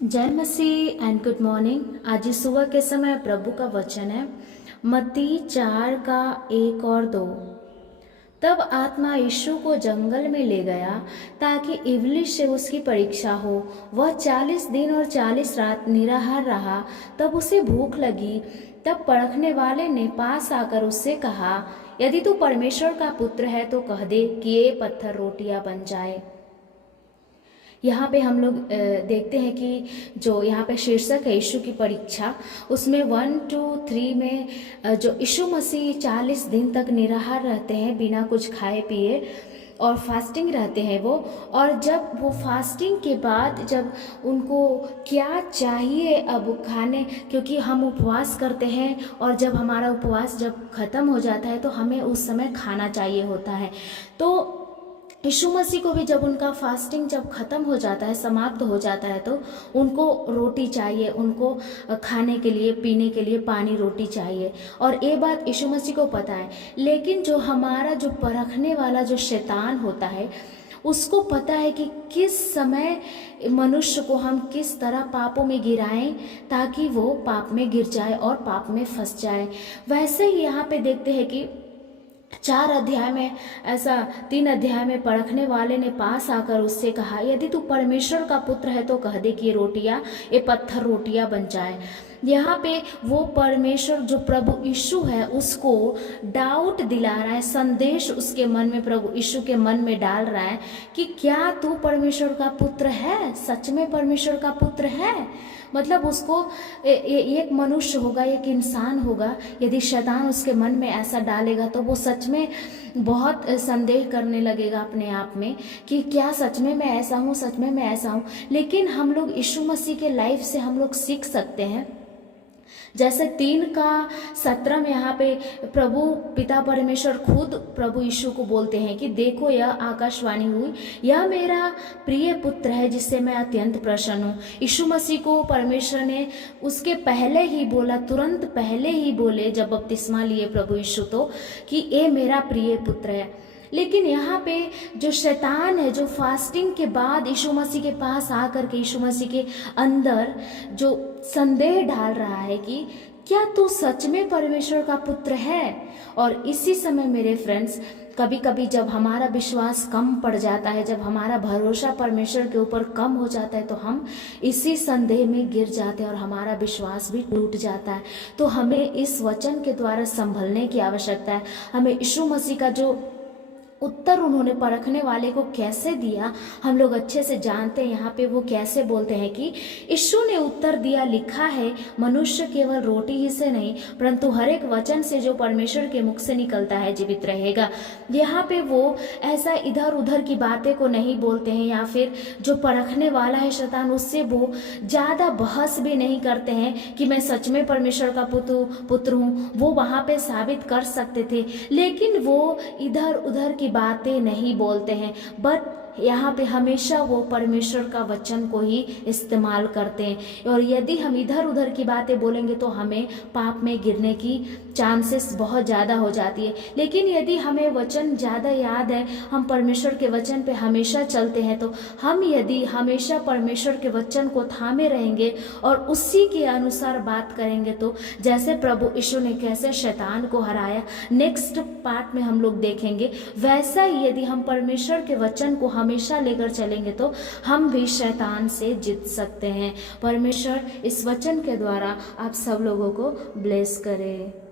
जय मसीह and good morning. आज इस सुबह के समय प्रभु का वचन है मत्ती 4:1 और 2। तब आत्मा यीशु को जंगल में ले गया ताकि इब्लिस से उसकी परीक्षा हो। वह 40 दिन और 40 रात निराहार रहा। तब उसे भूख लगी। तब परखने वाले ने पास आकर उससे कहा, यदि तू परमेश्वर का पुत्र है तो कह दे कि ये पत्थर रोटियां बन जाए। यहाँ पे हम लोग देखते हैं कि जो यहाँ पे शीर्षक है यीशु की परीक्षा, उसमें 1, 2, 3 में जो यीशु मसीह 40 दिन तक निराहार रहते हैं, बिना कुछ खाए पिए और फास्टिंग रहते हैं वो। और जब वो फास्टिंग के बाद जब उनको क्या चाहिए अब खाने, क्योंकि हम उपवास करते हैं और जब हमारा उपवास जब ख़त्म हो जाता है तो हमें उस समय खाना चाहिए होता है। तो यीशु मसीह को भी जब उनका फास्टिंग जब ख़त्म हो जाता है, समाप्त हो जाता है, तो उनको रोटी चाहिए, उनको खाने के लिए, पीने के लिए पानी रोटी चाहिए। और ये बात यीशु मसीह को पता है। लेकिन जो हमारा जो परखने वाला जो शैतान होता है, उसको पता है कि किस समय मनुष्य को हम किस तरह पापों में गिराएं ताकि वो पाप में गिर जाए और पाप में फंस जाए। वैसे ही यहाँ पे देखते हैं कि 4 अध्याय में ऐसा 3 अध्याय में परखने वाले ने पास आकर उससे कहा, यदि तू परमेश्वर का पुत्र है तो कह दे कि ये पत्थर रोटियां बन जाए। यहाँ पे वो परमेश्वर जो प्रभु यीशु है उसको डाउट दिला रहा है, संदेश उसके मन में प्रभु यीशु के मन में डाल रहा है कि क्या तू परमेश्वर का पुत्र है, सच में परमेश्वर का पुत्र है। मतलब उसको एक मनुष्य होगा, एक इंसान होगा, यदि शैतान उसके मन में ऐसा डालेगा तो वो सच में बहुत संदेह करने लगेगा अपने आप में कि क्या सच में मैं ऐसा हूँ, सच में मैं ऐसा हूँ। लेकिन हम लोग यीशु मसीह के लाइफ से हम लोग सीख सकते हैं। जैसे 3:17 में यहाँ पे प्रभु पिता परमेश्वर खुद प्रभु यीशु को बोलते हैं कि देखो यह आकाशवाणी हुई, यह मेरा प्रिय पुत्र है जिससे मैं अत्यंत प्रसन्न हूँ। यीशु मसीह को परमेश्वर ने उसके पहले ही बोला, तुरंत पहले ही बोले जब बपतिस्मा लिए प्रभु यीशु तो कि ये मेरा प्रिय पुत्र है। लेकिन यहाँ पे जो शैतान है, जो फास्टिंग के बाद यीशु मसीह के पास आकर के यीशु मसीह के अंदर जो संदेह डाल रहा है कि क्या तू सच में परमेश्वर का पुत्र है। और इसी समय मेरे फ्रेंड्स, कभी कभी जब हमारा विश्वास कम पड़ जाता है, जब हमारा भरोसा परमेश्वर के ऊपर कम हो जाता है, तो हम इसी संदेह में गिर जाते हैं और हमारा विश्वास भी टूट जाता है। तो हमें इस वचन के द्वारा संभलने की आवश्यकता है। हमें यीशु मसीह का जो उत्तर उन्होंने परखने वाले को कैसे दिया, हम लोग अच्छे से जानते हैं। यहाँ पे वो कैसे बोलते हैं कि यीशु ने उत्तर दिया, लिखा है मनुष्य केवल रोटी ही से नहीं परंतु हर एक वचन से जो परमेश्वर के मुख से निकलता है जीवित रहेगा। यहाँ पे वो ऐसा इधर उधर की बातें को नहीं बोलते हैं, या फिर जो परखने वाला है शैतान, उससे वो ज़्यादा बहस भी नहीं करते हैं कि मैं सच में परमेश्वर का पुत्र हूँ। वो वहाँ पे साबित कर सकते थे, लेकिन वो इधर उधर की बातें नहीं बोलते हैं, बट यहाँ पे हमेशा वो परमेश्वर का वचन को ही इस्तेमाल करते हैं। और यदि हम इधर उधर की बातें बोलेंगे तो हमें पाप में गिरने की चांसेस बहुत ज़्यादा हो जाती है। लेकिन यदि हमें वचन ज़्यादा याद है, हम परमेश्वर के वचन पे हमेशा चलते हैं, तो हम यदि हमेशा परमेश्वर के वचन को थामे रहेंगे और उसी के अनुसार बात करेंगे, तो जैसे प्रभु यीशु ने कैसे शैतान को हराया, नेक्स्ट पार्ट में हम लोग देखेंगे, वैसा ही यदि हम परमेश्वर के वचन को हमेशा लेकर चलेंगे तो हम भी शैतान से जीत सकते हैं। परमेश्वर इस वचन के द्वारा आप सब लोगों को ब्लेस करे।